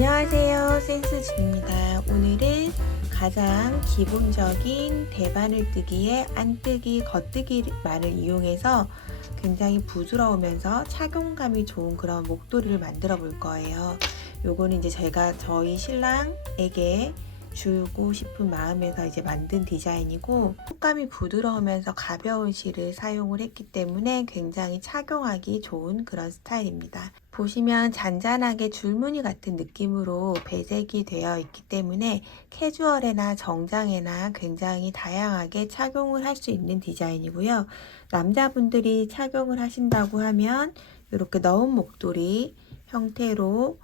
안녕하세요, 센스진입니다. 오늘은 가장 기본적인 대바늘 뜨기의 안뜨기, 겉뜨기만을 이용해서 굉장히 부드러우면서 착용감이 좋은 그런 목도리를 만들어 볼 거예요. 요거는 이제 제가 저희 신랑에게 주고 싶은 마음에서 이제 만든 디자인이고, 촉감이 부드러우면서 가벼운 실을 사용을 했기 때문에 굉장히 착용하기 좋은 그런 스타일입니다. 보시면 잔잔하게 줄무늬 같은 느낌으로 배색이 되어 있기 때문에 캐주얼에나 정장에나 굉장히 다양하게 착용을 할 수 있는 디자인이고요. 남자분들이 착용을 하신다고 하면 이렇게 넣은 목도리 형태로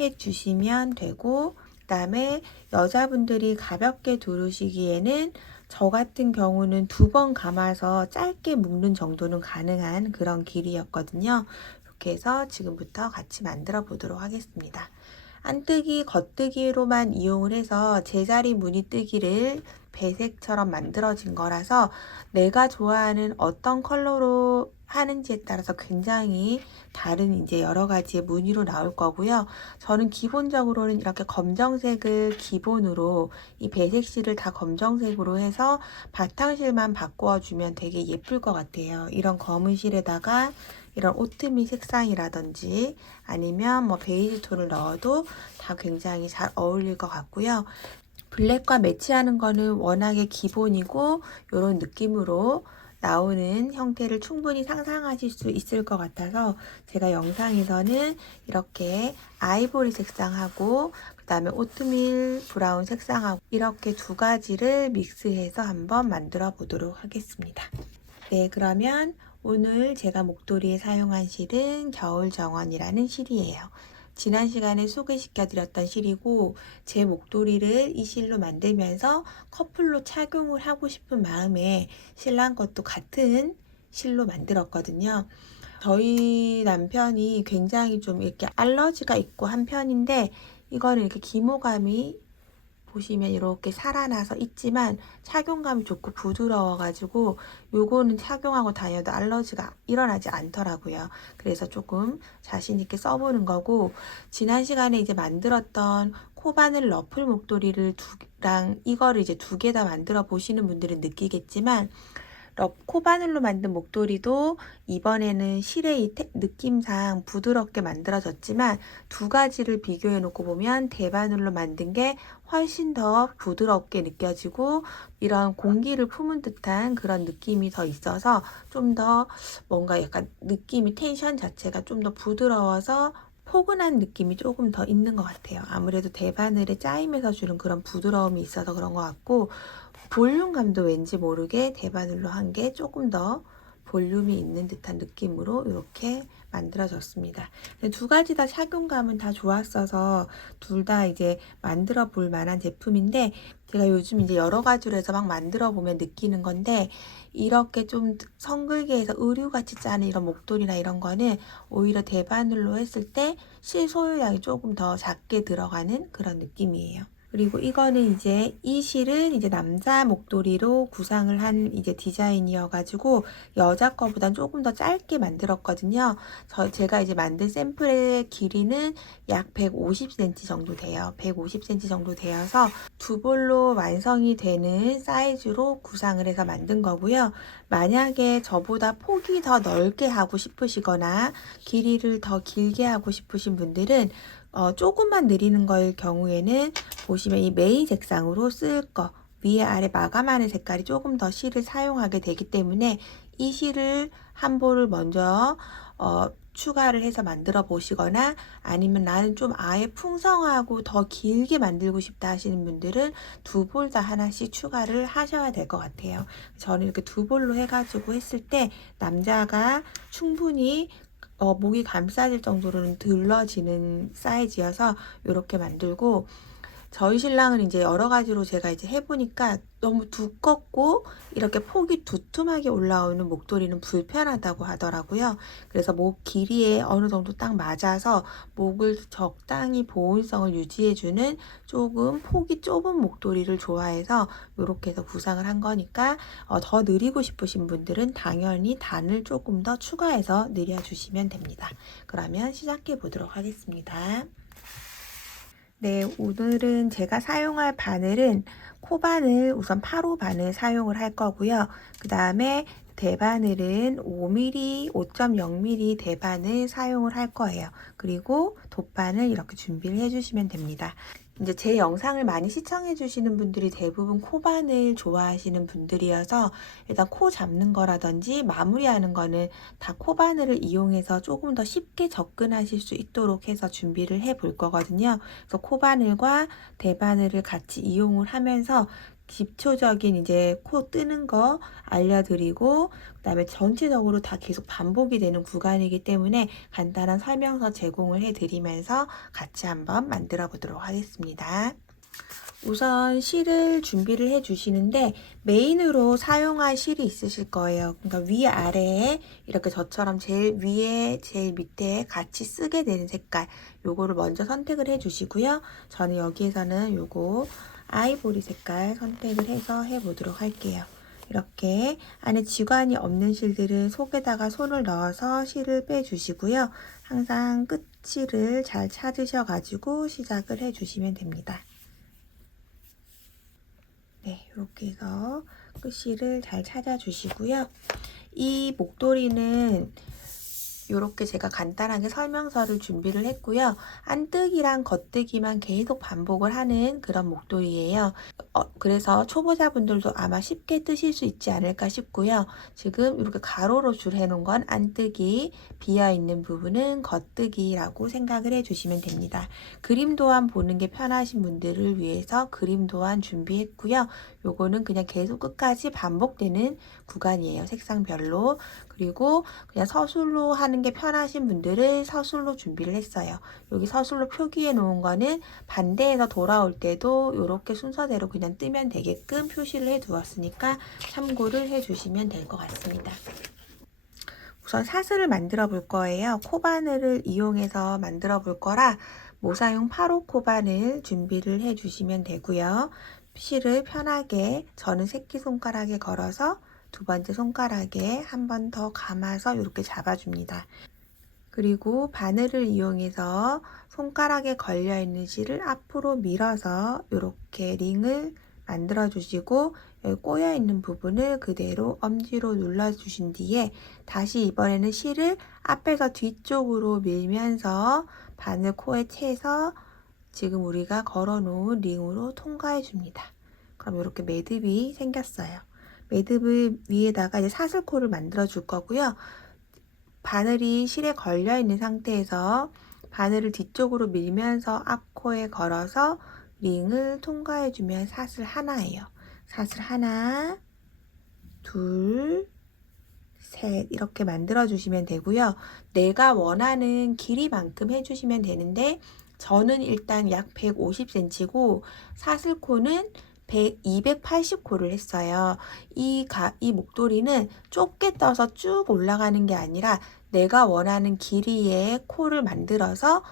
해주시면 되고, 그 다음에 여자분들이 가볍게 두르시기에는 저 같은 경우는 2번 감아서 짧게 묶는 정도는 가능한 그런 길이였거든요. 이렇게 해서 지금부터 같이 만들어 보도록 하겠습니다. 안뜨기, 겉뜨기로만 이용을 해서 제자리 무늬 뜨기를 배색처럼 만들어진 거라서 내가 좋아하는 어떤 컬러로 하는지에 따라서 굉장히 다른 이제 여러 가지의 무늬로 나올 거고요. 저는 기본적으로는 이렇게 검정색을 기본으로 이 배색실을 다 검정색으로 해서 바탕실만 바꾸어 주면 되게 예쁠 것 같아요. 이런 검은 실에다가 이런 오트밀 색상이라든지 아니면 뭐 베이지 톤을 넣어도 다 굉장히 잘 어울릴 것 같고요. 블랙과 매치하는 거는 워낙에 기본이고 이런 느낌으로 나오는 형태를 충분히 상상하실 수 있을 것 같아서 제가 영상에서는 이렇게 아이보리 색상하고 그 다음에 오트밀 브라운 색상하고 이렇게 두 가지를 믹스해서 한번 만들어 보도록 하겠습니다. 네, 그러면 오늘 제가 목도리에 사용한 실은 겨울정원이라는 실이에요. 지난 시간에 소개시켜 드렸던 실이고, 제 목도리를 이 실로 만들면서 커플로 착용을 하고 싶은 마음에 신랑 것도 같은 실로 만들었거든요. 저희 남편이 굉장히 좀 이렇게 알러지가 있고 한 편인데, 이거는 이렇게 기모감이 보시면 이렇게 살아나서 있지만 착용감이 좋고 부드러워가지고 요거는 착용하고 다녀도 알러지가 일어나지 않더라고요. 그래서 조금 자신있게 써보는 거고, 지난 시간에 이제 만들었던 코바늘 러플 목도리를 랑 이거를 이제 2개 다 만들어 보시는 분들은 느끼겠지만, 코바늘로 만든 목도리도 이번에는 실의 느낌상 부드럽게 만들어졌지만 두 가지를 비교해 놓고 보면 대바늘로 만든 게 훨씬 더 부드럽게 느껴지고 이런 공기를 품은 듯한 그런 느낌이 더 있어서 좀 더 뭔가 약간 느낌이 텐션 자체가 좀 더 부드러워서 포근한 느낌이 조금 더 있는 것 같아요. 아무래도 대바늘의 짜임에서 주는 그런 부드러움이 있어서 그런 것 같고, 볼륨감도 왠지 모르게 대바늘로 한 게 조금 더 볼륨이 있는 듯한 느낌으로 이렇게 만들어졌습니다. 두 가지 다 착용감은 다 좋았어서 둘 다 이제 만들어 볼 만한 제품인데, 제가 요즘 이제 여러 가지로 해서 막 만들어 보면 느끼는 건데, 이렇게 좀 성글게 해서 의류같이 짜는 이런 목도리나 이런 거는 오히려 대바늘로 했을 때 실 소유량이 조금 더 작게 들어가는 그런 느낌이에요. 그리고 이거는 이제 이 실은 이제 남자 목도리로 구상을 한 이제 디자인이어가지고 여자 거보단 조금 더 짧게 만들었거든요. 제가 이제 만든 샘플의 길이는 약 150cm 정도 돼요. 150cm 정도 되어서 두 볼로 완성이 되는 사이즈로 구상을 해서 만든 거고요. 만약에 저보다 폭이 더 넓게 하고 싶으시거나 길이를 더 길게 하고 싶으신 분들은 조금만 느리는 거일 경우에는 보시면 이 메인 색상으로 쓸 거 위에 아래 마감하는 색깔이 조금 더 실을 사용하게 되기 때문에 이 실을 한 볼을 먼저 추가를 해서 만들어 보시거나, 아니면 나는 좀 아예 풍성하고 더 길게 만들고 싶다 하시는 분들은 2볼 다 하나씩 추가를 하셔야 될 것 같아요. 저는 이렇게 2볼로 해가지고 했을 때 남자가 충분히 목이 감싸질 정도로는 들러지는 사이즈여서 이렇게 만들고, 저희 신랑은 이제 여러 가지로 제가 이제 해보니까 너무 두껍고 이렇게 폭이 두툼하게 올라오는 목도리는 불편하다고 하더라고요. 그래서 목 길이에 어느 정도 딱 맞아서 목을 적당히 보온성을 유지해주는 조금 폭이 좁은 목도리를 좋아해서 이렇게 해서 구상을 한 거니까, 더 느리고 싶으신 분들은 당연히 단을 조금 더 추가해서 느려주시면 됩니다. 그러면 시작해 보도록 하겠습니다. 네, 오늘은 제가 사용할 바늘은 코바늘 우선 8호 바늘 사용을 할 거고요. 그 다음에 대바늘은 5mm, 5.0mm 대바늘 사용을 할 거예요. 그리고 돗바늘 이렇게 준비를 해주시면 됩니다. 이제 제 영상을 많이 시청해 주시는 분들이 대부분 코바늘 좋아하시는 분들이어서 일단 코 잡는 거라든지 마무리하는 거는 다 코바늘을 이용해서 조금 더 쉽게 접근하실 수 있도록 해서 준비를 해 볼 거거든요. 그래서 코바늘과 대바늘을 같이 이용을 하면서 기초적인 이제 코 뜨는 거 알려드리고 그다음에 전체적으로 다 계속 반복이 되는 구간이기 때문에 간단한 설명서 제공을 해드리면서 같이 한번 만들어 보도록 하겠습니다. 우선 실을 준비를 해 주시는데 메인으로 사용할 실이 있으실 거예요. 그러니까 위아래에 이렇게 저처럼 제일 위에 제일 밑에 같이 쓰게 되는 색깔 요거를 먼저 선택을 해 주시고요. 저는 여기에서는 요거 아이보리 색깔 선택을 해서 해보도록 할게요. 이렇게 안에 지관이 없는 실들은 속에다가 손을 넣어서 실을 빼주시고요. 항상 끝실을 잘 찾으셔가지고 시작을 해주시면 됩니다. 네, 이렇게 해서 끝실을 잘 찾아주시고요. 이 목도리는 이렇게 제가 간단하게 설명서를 준비를 했고요. 안뜨기랑 겉뜨기만 계속 반복을 하는 그런 목도리예요. 그래서 초보자분들도 아마 쉽게 뜨실 수 있지 않을까 싶고요. 지금 이렇게 가로로 줄 해놓은 건 안뜨기, 비어있는 부분은 겉뜨기라고 생각을 해주시면 됩니다. 그림 도안 보는 게 편하신 분들을 위해서 그림 도안 준비했고요. 요거는 그냥 계속 끝까지 반복되는 구간이에요. 색상별로. 그리고 그냥 서술로 하는 게 편하신 분들은 서술로 준비를 했어요. 여기 서술로 표기해 놓은 거는 반대에서 돌아올 때도 이렇게 순서대로 그냥 뜨면 되게끔 표시를 해 두었으니까 참고를 해 주시면 될 것 같습니다. 우선 사슬을 만들어 볼 거예요. 코바늘을 이용해서 만들어 볼 거라 모사용 8호 코바늘 준비를 해 주시면 되고요. 실을 편하게 저는 새끼손가락에 걸어서 두 번째 손가락에 한 번 더 감아서 이렇게 잡아줍니다. 그리고 바늘을 이용해서 손가락에 걸려있는 실을 앞으로 밀어서 이렇게 링을 만들어 주시고 여기 꼬여있는 부분을 그대로 엄지로 눌러주신 뒤에 다시 이번에는 실을 앞에서 뒤쪽으로 밀면서 바늘 코에 채서 지금 우리가 걸어놓은 링으로 통과해 줍니다. 그럼 이렇게 매듭이 생겼어요. 매듭을 위에다가 이제 사슬코를 만들어 줄 거고요. 바늘이 실에 걸려 있는 상태에서 바늘을 뒤쪽으로 밀면서 앞코에 걸어서 링을 통과해 주면 사슬 하나예요. 사슬 하나, 둘, 셋 이렇게 만들어 주시면 되고요. 내가 원하는 길이만큼 해주시면 되는데 저는 일단 약 150cm고 사슬코는 280코를 했어요. 이 목도리는 좁게 떠서 쭉 올라가는 게 아니라 내가 원하는 길이의 코를 만들어서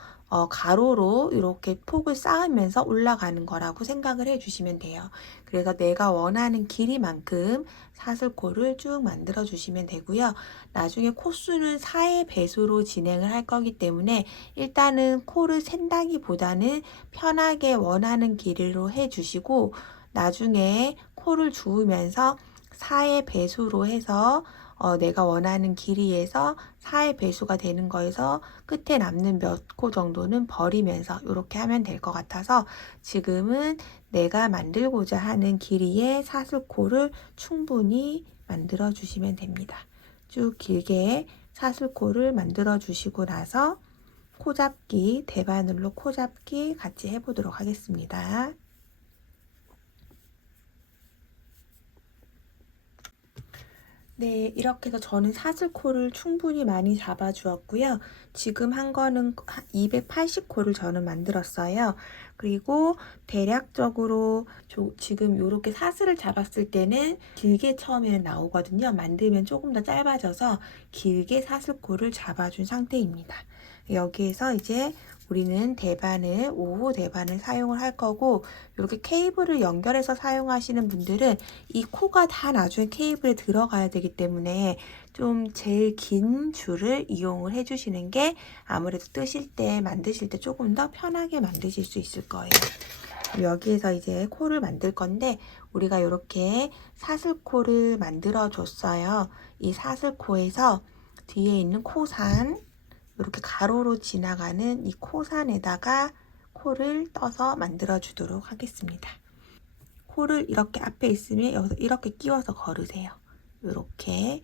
가로로 이렇게 폭을 쌓으면서 올라가는 거라고 생각을 해주시면 돼요. 그래서 내가 원하는 길이만큼 사슬코를 쭉 만들어 주시면 되고요. 나중에 코수는 4의 배수로 진행을 할 거기 때문에 일단은 코를 센다기보다는 편하게 원하는 길이로 해주시고 나중에 코를 주우면서 4의 배수로 해서 내가 원하는 길이에서 4의 배수가 되는 거에서 끝에 남는 몇 코 정도는 버리면서 이렇게 하면 될 것 같아서 지금은 내가 만들고자 하는 길이의 사슬코를 충분히 만들어 주시면 됩니다. 쭉 길게 사슬코를 만들어 주시고 나서 코잡기, 대바늘로 코잡기 같이 해보도록 하겠습니다. 네, 이렇게 해서 저는 사슬코를 충분히 많이 잡아주었고요. 지금 한 거는 280코를 저는 만들었어요. 그리고 대략적으로 지금 이렇게 사슬을 잡았을 때는 길게 처음에는 나오거든요. 만들면 조금 더 짧아져서 길게 사슬코를 잡아준 상태입니다. 여기에서 이제 우리는 대반을 5호 대반을 사용을 할 거고, 이렇게 케이블을 연결해서 사용하시는 분들은 이 코가 다 나중에 케이블에 들어가야 되기 때문에 좀 제일 긴 줄을 이용을 해주시는 게 아무래도 뜨실 때 만드실 때 조금 더 편하게 만드실 수 있을 거예요. 여기에서 이제 코를 만들 건데, 우리가 이렇게 사슬코를 만들어 줬어요. 이 사슬코에서 뒤에 있는 코산, 이렇게 가로로 지나가는 이 코산에다가 코를 떠서 만들어 주도록 하겠습니다. 코를 이렇게 앞에 있으면 여기서 이렇게 끼워서 걸으세요. 이렇게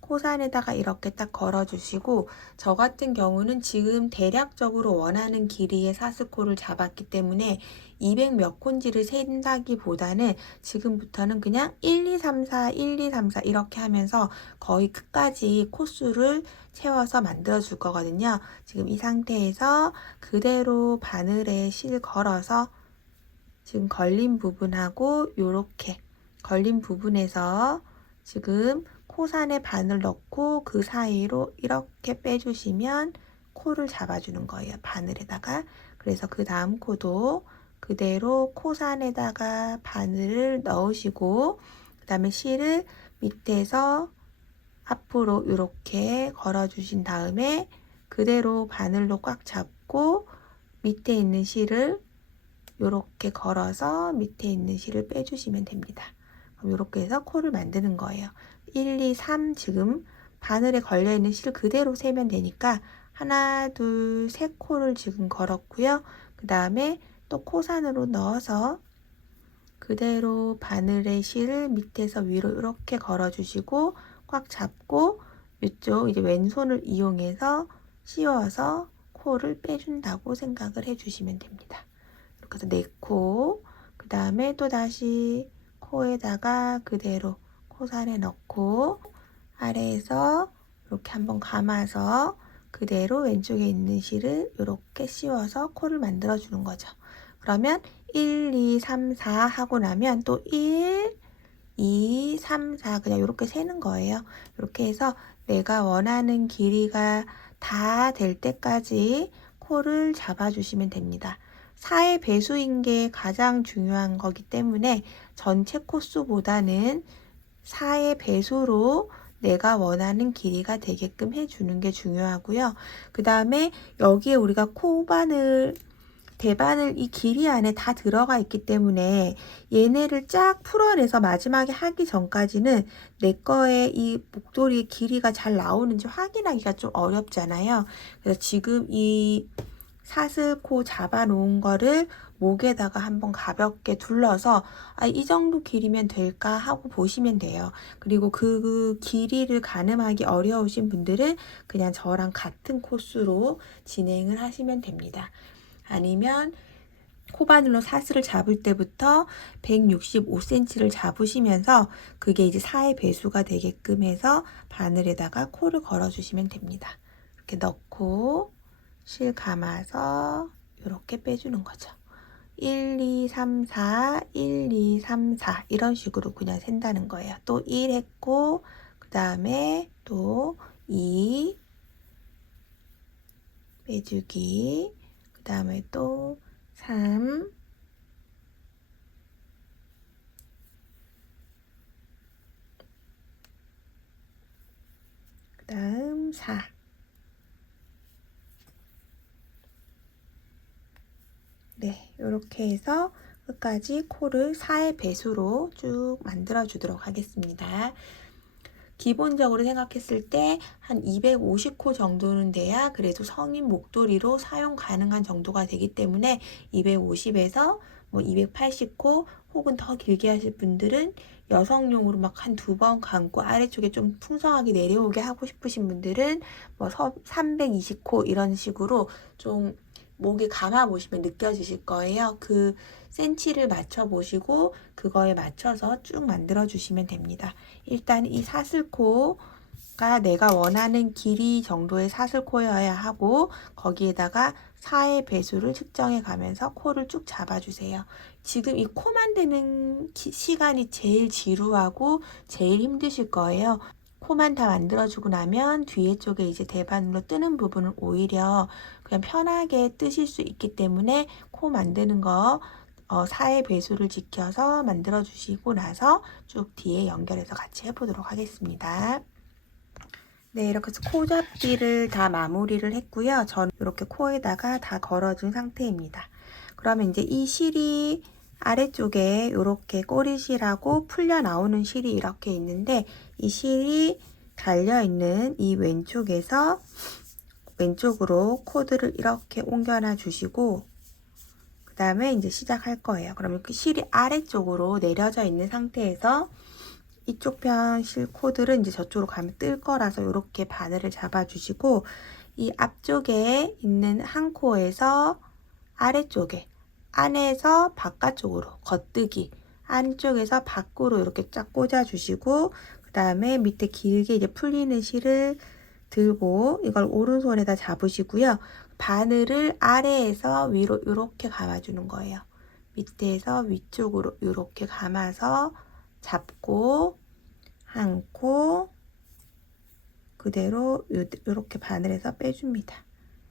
코산에다가 이렇게 딱 걸어주시고, 저 같은 경우는 지금 대략적으로 원하는 길이의 사슬코를 잡았기 때문에 200 몇 콘지를 센다기보다는 지금부터는 그냥 1, 2, 3, 4, 1, 2, 3, 4 이렇게 하면서 거의 끝까지 코수를 채워서 만들어 줄 거거든요. 지금 이 상태에서 그대로 바늘에 실 걸어서 지금 걸린 부분하고 요렇게 걸린 부분에서 지금 코산에 바늘 넣고 그 사이로 이렇게 빼주시면 코를 잡아주는 거예요. 바늘에다가. 그래서 그 다음 코도 그대로 코산에다가 바늘을 넣으시고, 그 다음에 실을 밑에서 앞으로 이렇게 걸어주신 다음에 그대로 바늘로 꽉 잡고 밑에 있는 실을 이렇게 걸어서 밑에 있는 실을 빼주시면 됩니다. 그럼 이렇게 해서 코를 만드는 거예요. 1, 2, 3 지금 바늘에 걸려있는 실 그대로 세면 되니까 하나, 둘, 세 코를 지금 걸었고요. 그 다음에 또 코산으로 넣어서 그대로 바늘의 실을 밑에서 위로 이렇게 걸어주시고 꽉 잡고 이쪽 이제 왼손을 이용해서 씌워서 코를 빼준다고 생각을 해주시면 됩니다. 이렇게 해서 4코, 그 다음에 또 다시 코에다가 그대로 코산에 넣고 아래에서 이렇게 한번 감아서 그대로 왼쪽에 있는 실을 이렇게 씌워서 코를 만들어 주는 거죠. 그러면 1, 2, 3, 4 하고 나면 또 1, 2, 3, 4 그냥 이렇게 세는 거예요. 이렇게 해서 내가 원하는 길이가 다 될 때까지 코를 잡아주시면 됩니다. 4의 배수인 게 가장 중요한 거기 때문에 전체 코수보다는 4의 배수로 내가 원하는 길이가 되게끔 해주는 게 중요하고요. 그 다음에 여기에 우리가 코바늘, 대바늘 이 길이 안에 다 들어가 있기 때문에 얘네를 쫙 풀어내서 마지막에 하기 전까지는 내 거의 이 목도리의 길이가 잘 나오는지 확인하기가 좀 어렵잖아요. 그래서 지금 이 사슬코 잡아 놓은 거를 목에다가 한번 가볍게 둘러서 이 정도 길이면 될까 하고 보시면 돼요. 그리고 그 길이를 가늠하기 어려우신 분들은 그냥 저랑 같은 코스로 진행을 하시면 됩니다. 아니면 코바늘로 사슬을 잡을 때부터 165cm를 잡으시면서 그게 이제 4의 배수가 되게끔 해서 바늘에다가 코를 걸어 주시면 됩니다. 이렇게 넣고 실 감아서 이렇게 빼주는 거죠. 1, 2, 3, 4, 1, 2, 3, 4 이런 식으로 그냥 센다는 거예요. 또 1 했고 그 다음에 또 2 빼주기, 그 다음에 또 3, 그 다음 4. 네, 이렇게 해서 끝까지 코를 4의 배수로 쭉 만들어 주도록 하겠습니다. 기본적으로 생각했을 때 한 250코 정도는 돼야 그래도 성인 목도리로 사용 가능한 정도가 되기 때문에 250에서 뭐 280코 혹은 더 길게 하실 분들은 여성용으로 막 한 2번 감고 아래쪽에 좀 풍성하게 내려오게 하고 싶으신 분들은 뭐 320코 이런 식으로 좀 목에 감아 보시면 느껴지실 거예요. 그 센치를 맞춰 보시고 그거에 맞춰서 쭉 만들어 주시면 됩니다. 일단 이 사슬코가 내가 원하는 길이 정도의 사슬코여야 하고 거기에다가 4의 배수를 측정해 가면서 코를 쭉 잡아주세요. 지금 이 코 만드는 시간이 제일 지루하고 제일 힘드실 거예요. 코만 다 만들어주고 나면 뒤에 쪽에 이제 대반으로 뜨는 부분을 오히려 그냥 편하게 뜨실 수 있기 때문에 코 만드는 거 4의 배수를 지켜서 만들어 주시고 나서 쭉 뒤에 연결해서 같이 해보도록 하겠습니다. 네, 이렇게 해서 코 잡기를 다 마무리를 했고요. 저는 이렇게 코에다가 다 걸어준 상태입니다. 그러면 이제 이 실이 아래쪽에 이렇게 꼬리실하고 풀려 나오는 실이 이렇게 있는데 이 실이 달려있는 이 왼쪽에서 왼쪽으로 코드를 이렇게 옮겨놔 주시고 그 다음에 이제 시작할 거예요. 그러면 그 실이 아래쪽으로 내려져 있는 상태에서 이쪽 편 실 코드를 이제 저쪽으로 가면 뜰 거라서 이렇게 바늘을 잡아주시고 이 앞쪽에 있는 한 코에서 아래쪽에 안에서 바깥쪽으로 겉뜨기 안쪽에서 밖으로 이렇게 쫙 꽂아주시고 그 다음에 밑에 길게 이제 풀리는 실을 들고 이걸 오른손에다 잡으시고요. 바늘을 아래에서 위로 이렇게 감아주는 거예요. 밑에서 위쪽으로 이렇게 감아서 잡고 한 코 그대로 이렇게 바늘에서 빼줍니다.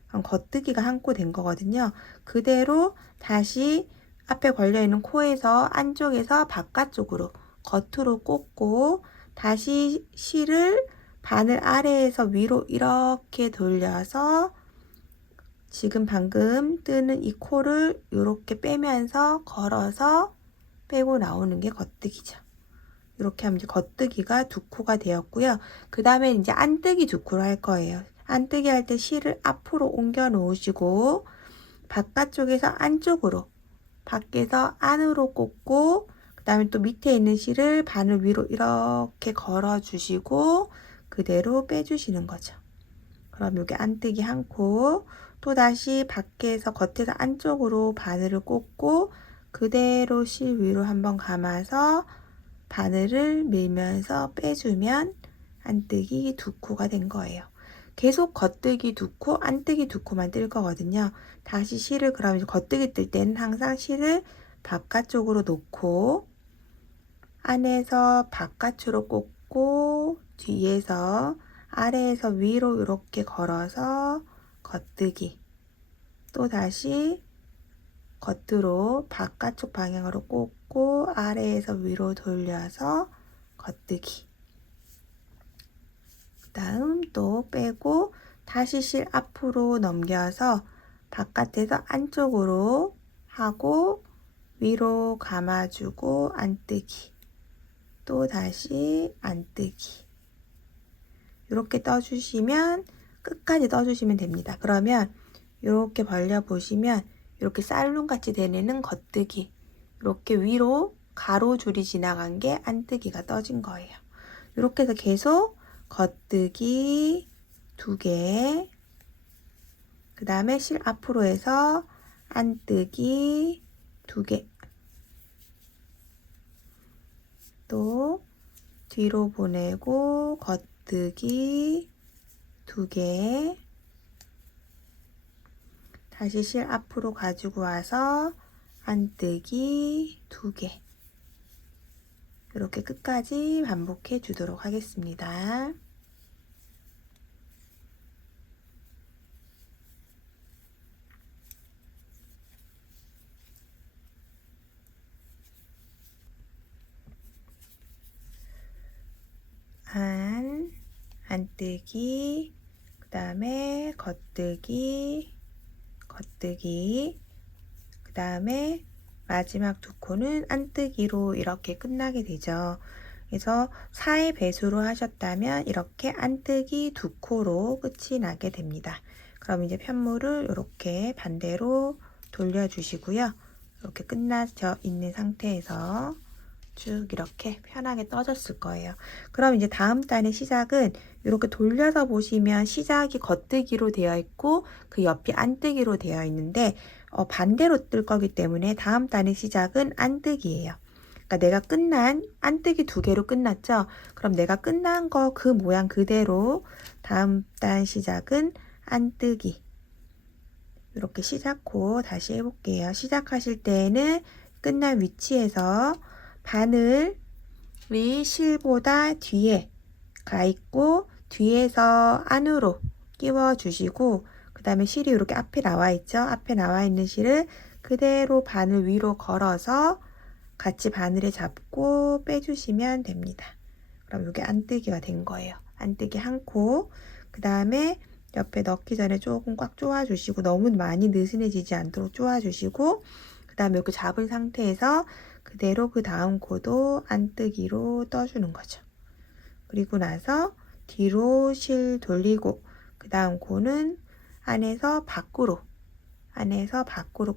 그럼 겉뜨기가 한 코 된 거거든요. 그대로 다시 앞에 걸려있는 코에서 안쪽에서 바깥쪽으로 겉으로 꽂고 다시 실을 바늘 아래에서 위로 이렇게 돌려서 지금 방금 뜨는 이 코를 이렇게 빼면서 걸어서 빼고 나오는 게 겉뜨기죠. 이렇게 하면 이제 겉뜨기가 두 코가 되었고요. 그 다음에 이제 안뜨기 두 코를 할 거예요. 안뜨기 할 때 실을 앞으로 옮겨 놓으시고 바깥쪽에서 안쪽으로 밖에서 안으로 꽂고 그 다음에 또 밑에 있는 실을 바늘 위로 이렇게 걸어 주시고 그대로 빼주시는 거죠. 그럼 여기 안뜨기 한 코, 또 다시 밖에서 겉에서 안쪽으로 바늘을 꽂고 그대로 실 위로 한번 감아서 바늘을 밀면서 빼주면 안뜨기 두 코가 된 거예요. 계속 겉뜨기 두 코, 안뜨기 두 코만 뜰 거거든요. 다시 실을 그럼 이제 겉뜨기 뜰 때는 항상 실을 바깥쪽으로 놓고 안에서 바깥으로 꽂고 뒤에서 아래에서 위로 이렇게 걸어서 겉뜨기 또 다시 겉으로 바깥쪽 방향으로 꽂고 아래에서 위로 돌려서 겉뜨기 그 다음 또 빼고 다시 실 앞으로 넘겨서 바깥에서 안쪽으로 하고 위로 감아주고 안뜨기 또 다시 안뜨기 이렇게 떠주시면 끝까지 떠주시면 됩니다. 그러면 이렇게 벌려 보시면 이렇게 쌀룸 같이 되는 겉뜨기 이렇게 위로 가로줄이 지나간 게 안뜨기가 떠진 거예요. 이렇게 해서 계속 겉뜨기 두 개, 그 다음에 실 앞으로 해서 안뜨기 두 개, 또 뒤로 보내고 겉뜨기 두 개, 다시 실 앞으로 가지고 와서 안뜨기 두 개, 이렇게 끝까지 반복해 주도록 하겠습니다. 안뜨기, 그 다음에 겉뜨기, 겉뜨기, 그 다음에 마지막 두 코는 안뜨기로 이렇게 끝나게 되죠. 그래서 4의 배수로 하셨다면 이렇게 안뜨기 두 코로 끝이 나게 됩니다. 그럼 이제 편물을 이렇게 반대로 돌려주시고요. 이렇게 끝나져 있는 상태에서 쭉 이렇게 편하게 떠졌을 거예요. 그럼 이제 다음 단의 시작은 이렇게 돌려서 보시면 시작이 겉뜨기로 되어 있고 그 옆이 안뜨기로 되어 있는데 반대로 뜰 거기 때문에 다음 단의 시작은 안뜨기예요. 그러니까 내가 끝난 안뜨기 두 개로 끝났죠. 그럼 내가 끝난 거 그 모양 그대로 다음 단 시작은 안뜨기 이렇게 시작코 다시 해볼게요. 시작하실 때에는 끝난 위치에서 바늘이 실보다 뒤에 가 있고 뒤에서 안으로 끼워 주시고, 그 다음에 실이 이렇게 앞에 나와 있죠. 앞에 나와 있는 실을 그대로 바늘 위로 걸어서 같이 바늘에 잡고 빼주시면 됩니다. 그럼 이게 안뜨기가 된 거예요. 안뜨기 한 코. 그 다음에 옆에 넣기 전에 조금 꽉 조아주시고, 너무 많이 느슨해지지 않도록 조아주시고, 그 다음에 이렇게 잡은 상태에서 그대로 그 다음 코도 안뜨기로 떠주는 거죠. 그리고 나서 뒤로 실 돌리고, 그 다음 코는 안에서 밖으로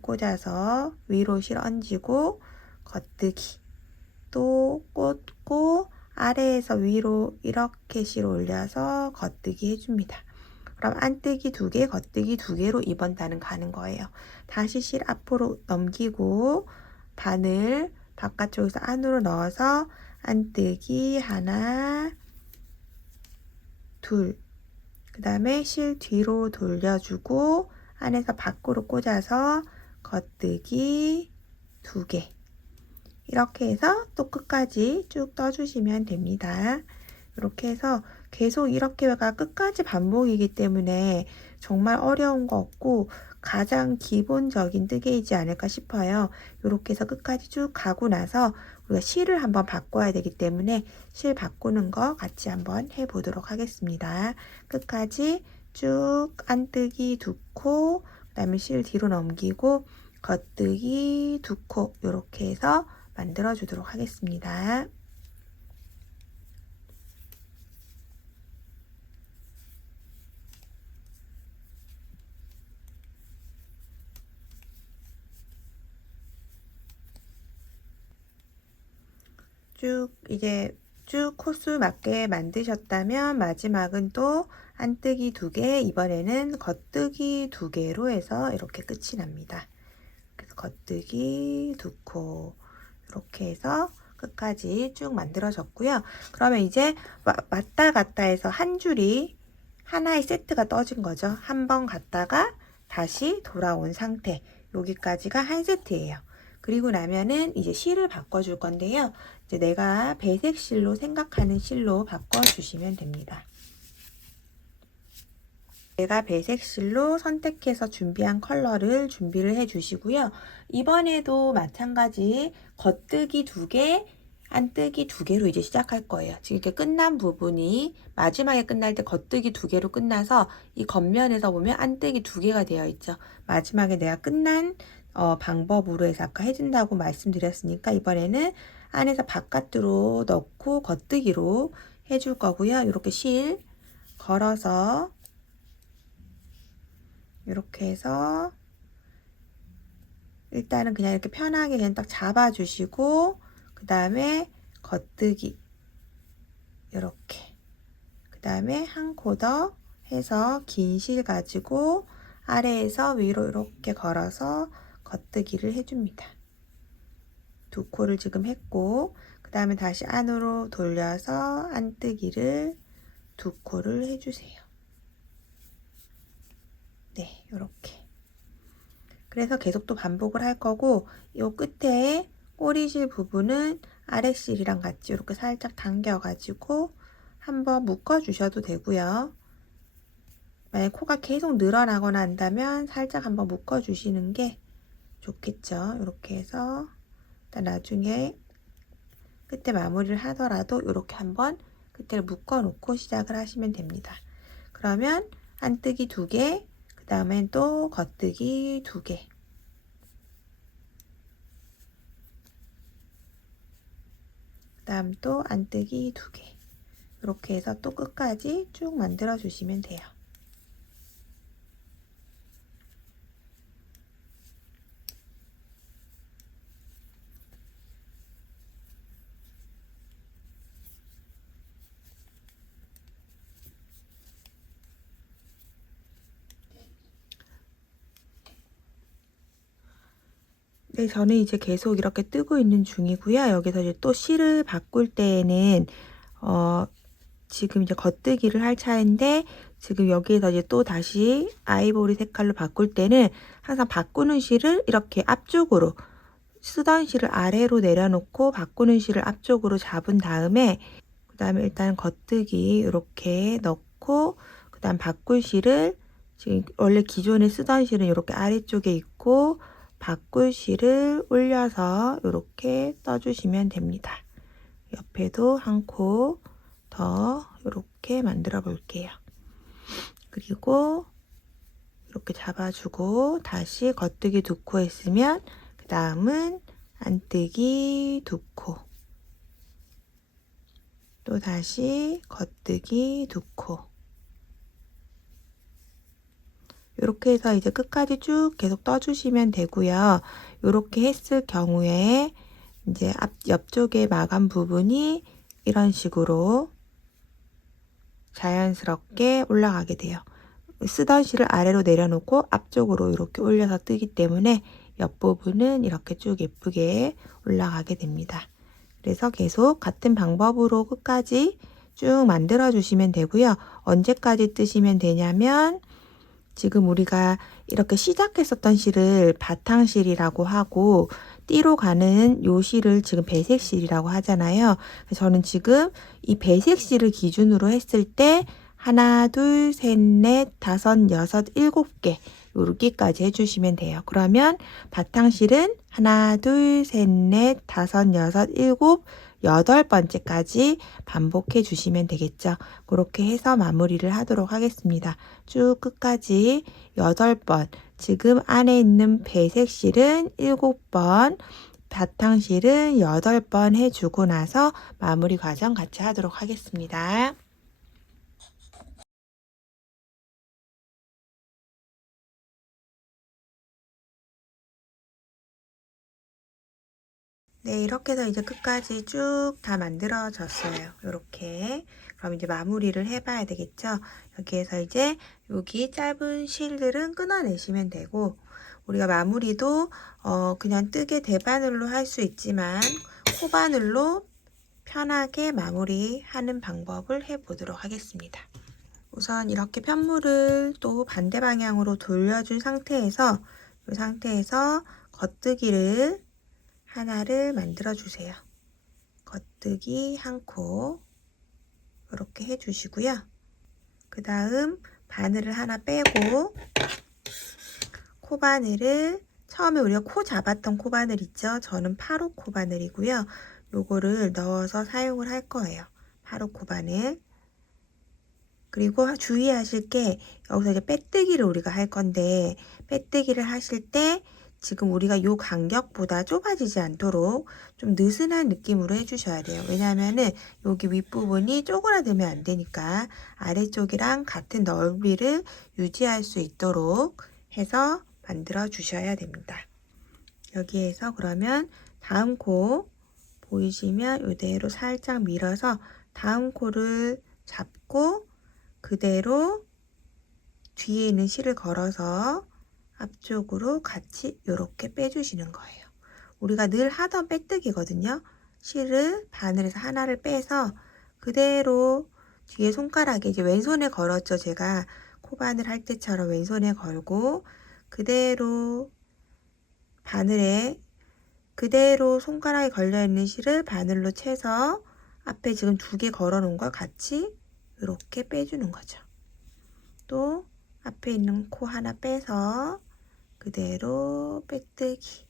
꽂아서 위로 실 얹이고 겉뜨기 또 꽂고, 아래에서 위로 이렇게 실 올려서 겉뜨기 해줍니다. 그럼 안뜨기 2개, 겉뜨기 2개로 이번 단은 가는 거예요. 다시 실 앞으로 넘기고 바늘 바깥쪽에서 안으로 넣어서 안뜨기 하나, 둘, 그 다음에 실 뒤로 돌려주고 안에서 밖으로 꽂아서 겉뜨기 2개. 이렇게 해서 또 끝까지 쭉 떠주시면 됩니다. 이렇게 해서 계속 이렇게가 끝까지 반복이기 때문에 정말 어려운 거 없고 가장 기본적인 뜨개이지 않을까 싶어요. 이렇게 해서 끝까지 쭉 가고 나서 우리가 실을 한번 바꿔야 되기 때문에 실 바꾸는 거 같이 한번 해보도록 하겠습니다. 끝까지 쭉 안뜨기 2코, 그 다음에 실 뒤로 넘기고 겉뜨기 2코, 이렇게 해서 만들어 주도록 하겠습니다. 이제 쭉 코스 맞게 만드셨다면 마지막은 또 안뜨기 2개, 이번에는 겉뜨기 2개로 해서 이렇게 끝이 납니다. 그래서 겉뜨기 2코 이렇게 해서 끝까지 쭉 만들어졌고요. 그러면 이제 왔다 갔다 해서 한 줄이 하나의 세트가 떠진 거죠. 한 번 갔다가 다시 돌아온 상태. 여기까지가 한 세트예요. 그리고 나면은 이제 실을 바꿔줄 건데요. 이제 내가 배색 실로 생각하는 실로 바꿔주시면 됩니다. 내가 배색 실로 선택해서 준비한 컬러를 준비를 해 주시고요. 이번에도 마찬가지 겉뜨기 2개, 안뜨기 2개로 이제 시작할 거예요. 지금 이렇게 끝난 부분이 마지막에 끝날 때 겉뜨기 2개로 끝나서 이 겉면에서 보면 안뜨기 2개가 되어 있죠. 마지막에 내가 끝난 방법으로 해서 아까 해준다고 말씀드렸으니까 이번에는 안에서 바깥으로 넣고 겉뜨기로 해줄 거고요. 이렇게 실 걸어서 이렇게 해서 일단은 그냥 이렇게 편하게 그냥 딱 잡아주시고, 그 다음에 겉뜨기 이렇게, 그 다음에 한 코 더 해서 긴 실 가지고 아래에서 위로 이렇게 걸어서 겉뜨기를 해줍니다. 2코를 지금 했고, 그 다음에 다시 안으로 돌려서 안뜨기를 2코를 해주세요. 네, 이렇게. 그래서 계속 또 반복을 할 거고, 요 끝에 꼬리실 부분은 아랫실이랑 같이 이렇게 살짝 당겨가지고 한번 묶어 주셔도 되고요. 만약 코가 계속 늘어나거나 한다면 살짝 한번 묶어 주시는 게 좋겠죠. 이렇게 해서 일단 나중에 끝에 마무리를 하더라도 이렇게 한번 끝을 묶어 놓고 시작을 하시면 됩니다. 그러면 안뜨기 2개, 그 다음엔 또 겉뜨기 2개, 그 다음 또 안뜨기 2개, 이렇게 해서 또 끝까지 쭉 만들어 주시면 돼요. 네, 저는 이제 계속 이렇게 뜨고 있는 중이고요. 여기서 이제 또 실을 바꿀 때에는 지금 이제 겉뜨기를 할 차인데, 지금 여기에서 이제 또 다시 아이보리 색깔로 바꿀 때는 항상 바꾸는 실을 이렇게 앞쪽으로, 쓰던 실을 아래로 내려놓고 바꾸는 실을 앞쪽으로 잡은 다음에, 그 다음에 일단 겉뜨기 이렇게 넣고, 그 다음 바꿀실을 지금 원래 기존에 쓰던 실은 이렇게 아래쪽에 있고, 바꿀실을 올려서 이렇게 떠주시면 됩니다. 옆에도 한 코 더 이렇게 만들어 볼게요. 그리고 이렇게 잡아주고 다시 겉뜨기 2코 했으면 그 다음은 안뜨기 2코, 또 다시 겉뜨기 2코. 이렇게 해서 이제 끝까지 쭉 계속 떠주시면 되고요. 이렇게 했을 경우에 이제 옆쪽에 마감 부분이 이런 식으로 자연스럽게 올라가게 돼요. 쓰던 실을 아래로 내려놓고 앞쪽으로 이렇게 올려서 뜨기 때문에 옆부분은 이렇게 쭉 예쁘게 올라가게 됩니다. 그래서 계속 같은 방법으로 끝까지 쭉 만들어 주시면 되고요. 언제까지 뜨시면 되냐면, 지금 우리가 이렇게 시작했었던 실을 바탕실이라고 하고, 띠로 가는 요 실을 지금 배색실이라고 하잖아요. 저는 지금 이 배색실을 기준으로 했을 때 하나, 둘, 셋, 넷, 다섯, 여섯, 7개 여기까지 해주시면 돼요. 그러면 바탕실은 하나, 둘, 셋, 넷, 다섯, 여섯, 7, 8번째까지 반복해 주시면 되겠죠. 그렇게 해서 마무리를 하도록 하겠습니다. 쭉 끝까지 8번, 지금 안에 있는 배색실은 7번, 바탕실은 8번 해주고 나서 마무리 과정 같이 하도록 하겠습니다. 네, 이렇게 해서 이제 끝까지 쭉 다 만들어졌어요. 이렇게. 그럼 이제 마무리를 해봐야 되겠죠? 여기에서 이제 여기 짧은 실들은 끊어내시면 되고, 우리가 마무리도 그냥 뜨개 대바늘로 할 수 있지만 코바늘로 편하게 마무리하는 방법을 해보도록 하겠습니다. 우선 이렇게 편물을 또 반대 방향으로 돌려준 상태에서 이 상태에서 겉뜨기를 하나를 만들어 주세요. 겉뜨기 한 코 이렇게 해주시고요. 그 다음 바늘을 하나 빼고 코바늘을, 처음에 우리가 코 잡았던 코바늘 있죠? 저는 8호 코바늘이고요. 요거를 넣어서 사용을 할 거예요. 8호 코바늘. 그리고 주의하실 게, 여기서 이제 빼뜨기를 우리가 할 건데, 빼뜨기를 하실 때 지금 우리가 요 간격보다 좁아지지 않도록 좀 느슨한 느낌으로 해주셔야 돼요. 왜냐하면은 여기 윗부분이 쪼그라들면 안 되니까 아래쪽이랑 같은 넓이를 유지할 수 있도록 해서 만들어 주셔야 됩니다. 여기에서 그러면 다음 코 보이시면 이대로 살짝 밀어서 다음 코를 잡고 그대로 뒤에 있는 실을 걸어서 앞쪽으로 같이 이렇게 빼주시는 거예요. 우리가 늘 하던 빼뜨기거든요. 실을 바늘에서 하나를 빼서 그대로 뒤에 손가락에, 이제 왼손에 걸었죠. 제가 코바늘 할 때처럼 왼손에 걸고 그대로 바늘에, 그대로 손가락에 걸려있는 실을 바늘로 채서 앞에 지금 2개 걸어 놓은 걸 같이 이렇게 빼주는 거죠. 또 앞에 있는 코 하나 빼서 그대로 빼뜨기,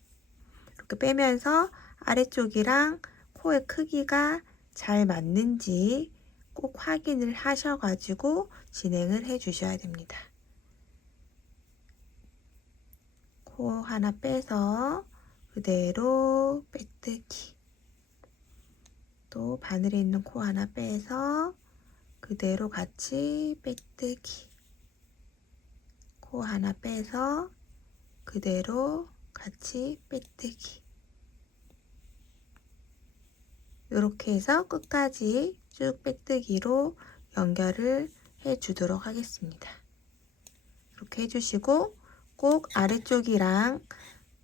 이렇게 빼면서 아래쪽이랑 코의 크기가 잘 맞는지 꼭 확인을 하셔가지고 진행을 해 주셔야 됩니다. 코 하나 빼서 그대로 빼뜨기, 또 바늘에 있는 코 하나 빼서 그대로 같이 빼뜨기, 코 하나 빼서 그대로 같이 빼뜨기. 이렇게 해서 끝까지 쭉 빼뜨기로 연결을 해 주도록 하겠습니다. 이렇게 해주시고 꼭 아래쪽이랑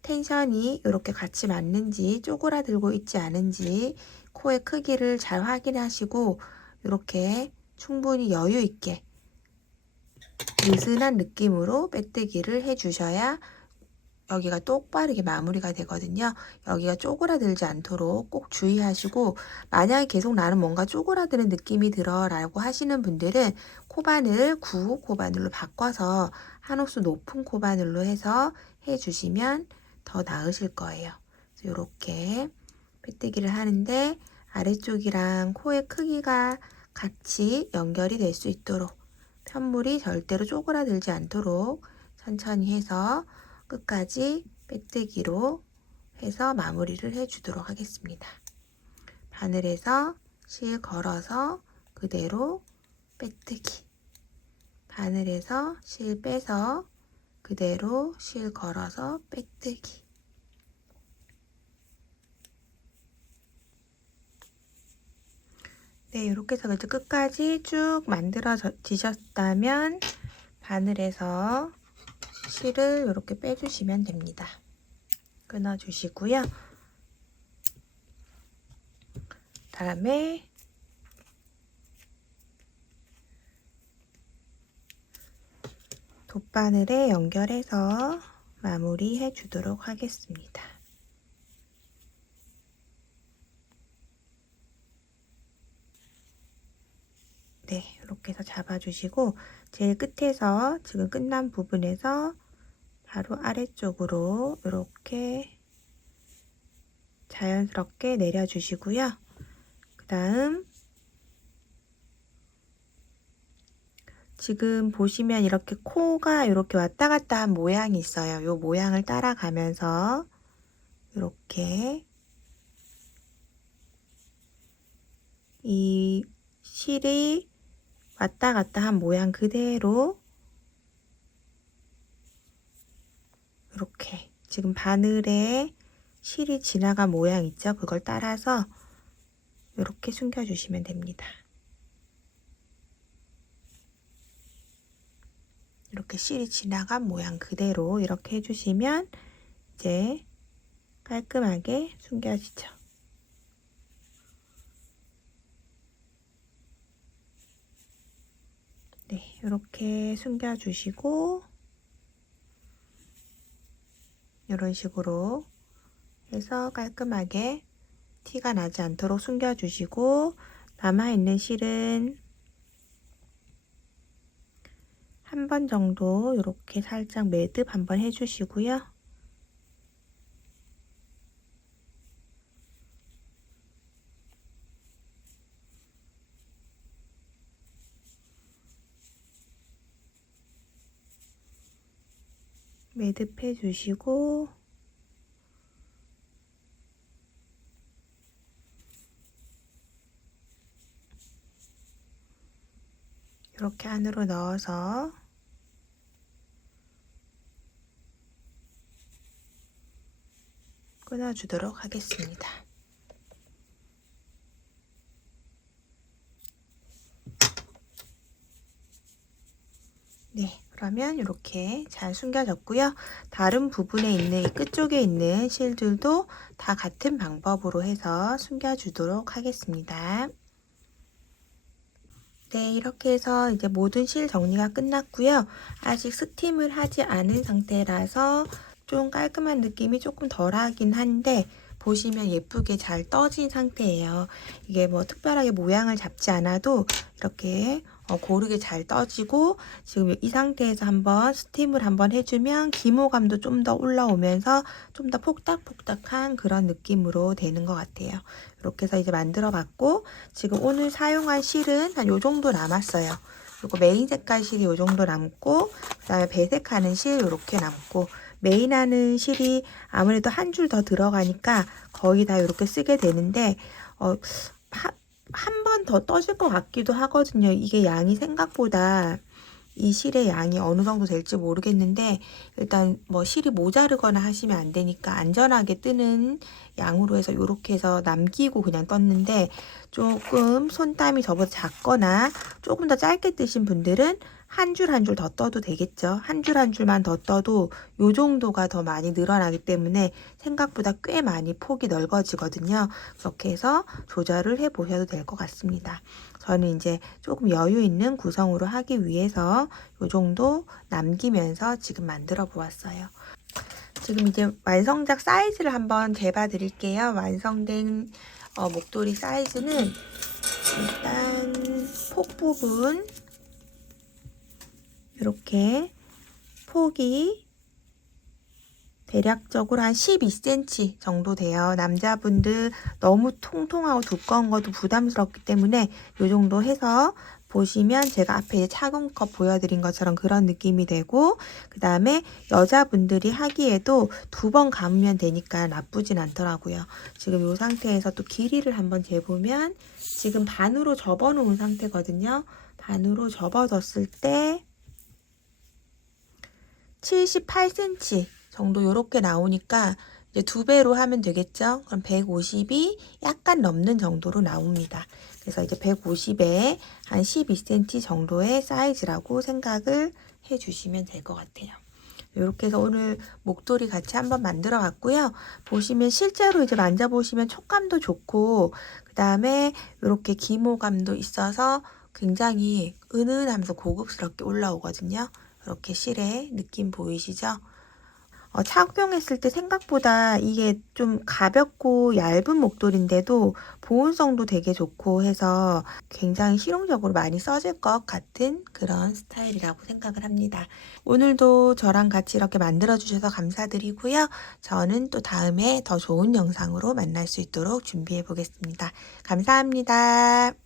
텐션이 이렇게 같이 맞는지, 쪼그라들고 있지 않은지 코의 크기를 잘 확인하시고 이렇게 충분히 여유 있게 느슨한 느낌으로 빼뜨기를 해 주셔야 여기가 똑바르게 마무리가 되거든요. 여기가 쪼그라들지 않도록 꼭 주의하시고, 만약에 계속 나는 뭔가 쪼그라드는 느낌이 들어 라고 하시는 분들은 코바늘 9호 코바늘로 바꿔서 한 옥수 높은 코바늘로 해서 해주시면 더 나으실 거예요. 이렇게 빼뜨기를 하는데 아래쪽이랑 코의 크기가 같이 연결이 될 수 있도록, 편물이 절대로 쪼그라들지 않도록 천천히 해서 끝까지 빼뜨기로 해서 마무리를 해주도록 하겠습니다. 바늘에서 실 걸어서 그대로 빼뜨기, 바늘에서 실 빼서 그대로 실 걸어서 빼뜨기. 네, 이렇게 해서 이제 끝까지 쭉 만들어지셨다면 바늘에서 실을 이렇게 빼주시면 됩니다. 끊어주시고요. 다음에 돗바늘에 연결해서 마무리해 주도록 하겠습니다. 네, 이렇게 해서 잡아주시고 제일 끝에서 지금 끝난 부분에서 바로 아래쪽으로 이렇게 자연스럽게 내려주시고요. 그 다음 지금 보시면 이렇게 코가 이렇게 왔다 갔다 한 모양이 있어요. 이 모양을 따라가면서 이렇게 이 실이 왔다 갔다 한 모양 그대로 이렇게 지금 바늘에 실이 지나간 모양 있죠? 그걸 따라서 이렇게 숨겨주시면 됩니다. 이렇게 실이 지나간 모양 그대로 이렇게 해주시면 이제 깔끔하게 숨겨지죠. 네, 이렇게 숨겨주시고 이런 식으로 해서 깔끔하게 티가 나지 않도록 숨겨주시고, 남아있는 실은 한 번 정도 이렇게 살짝 매듭 한번 해주시고요. 매듭해 주시고 이렇게 안으로 넣어서 끊어주도록 하겠습니다. 네, 그러면 이렇게 잘 숨겨졌고요. 다른 부분에 있는 이 끝쪽에 있는 실들도 다 같은 방법으로 해서 숨겨주도록 하겠습니다. 네, 이렇게 해서 이제 모든 실 정리가 끝났고요. 아직 스팀을 하지 않은 상태라서 좀 깔끔한 느낌이 조금 덜하긴 한데 보시면 예쁘게 잘 떠진 상태예요. 이게 뭐 특별하게 모양을 잡지 않아도 이렇게 고르게 잘 떠지고, 지금 이 상태에서 한번 스팀을 한번 해주면 기모감도 좀 더 올라오면서 좀 더 폭닥폭닥한 그런 느낌으로 되는 것 같아요. 이렇게 해서 이제 만들어 봤고, 지금 오늘 사용한 실은 한 요 정도 남았어요. 그리고 메인 색깔 실이 요 정도 남고, 그 다음에 배색하는 실 이렇게 남고, 메인하는 실이 아무래도 한 줄 더 들어가니까 거의 다 이렇게 쓰게 되는데 한 번 더 떠질 것 같기도 하거든요. 이게 양이 생각보다 이 실의 양이 어느 정도 될지 모르겠는데, 일단 뭐 실이 모자르거나 하시면 안 되니까 안전하게 뜨는 양으로 해서 이렇게 해서 남기고 그냥 떴는데, 조금 손땀이 저보다 작거나 조금 더 짧게 뜨신 분들은 한 줄 한 줄 더 떠도 되겠죠. 한 줄 한 줄만 더 떠도 요 정도가 더 많이 늘어나기 때문에 생각보다 꽤 많이 폭이 넓어지거든요. 그렇게 해서 조절을 해 보셔도 될 것 같습니다. 저는 이제 조금 여유 있는 구성으로 하기 위해서 요 정도 남기면서 지금 만들어 보았어요. 지금 이제 완성작 사이즈를 한번 재봐 드릴게요. 완성된 목도리 사이즈는 일단 폭 부분 이렇게 폭이 대략적으로 한 12cm 정도 돼요. 남자분들 너무 통통하고 두꺼운 것도 부담스럽기 때문에 이 정도 해서 보시면 제가 앞에 이제 차근껏 보여드린 것처럼 그런 느낌이 되고, 그 다음에 여자분들이 하기에도 2번 감으면 되니까 나쁘진 않더라고요. 지금 이 상태에서 또 길이를 한번 재보면 지금 반으로 접어 놓은 상태거든요. 반으로 접어졌을 때 78cm 정도 요렇게 나오니까 이제 2배로 하면 되겠죠. 그럼 150이 약간 넘는 정도로 나옵니다. 그래서 이제 150에 한 12cm 정도의 사이즈라고 생각을 해 주시면 될 것 같아요. 이렇게 해서 오늘 목도리 같이 한번 만들어 봤고요. 보시면 실제로 이제 만져보시면 촉감도 좋고, 그 다음에 이렇게 기모감도 있어서 굉장히 은은하면서 고급스럽게 올라오거든요. 이렇게 실의 느낌 보이시죠? 착용했을 때 생각보다 이게 좀 가볍고 얇은 목도리인데도 보온성도 되게 좋고 해서 굉장히 실용적으로 많이 써질 것 같은 그런 스타일이라고 생각을 합니다. 오늘도 저랑 같이 이렇게 만들어 주셔서 감사드리고요. 저는 또 다음에 더 좋은 영상으로 만날 수 있도록 준비해 보겠습니다. 감사합니다.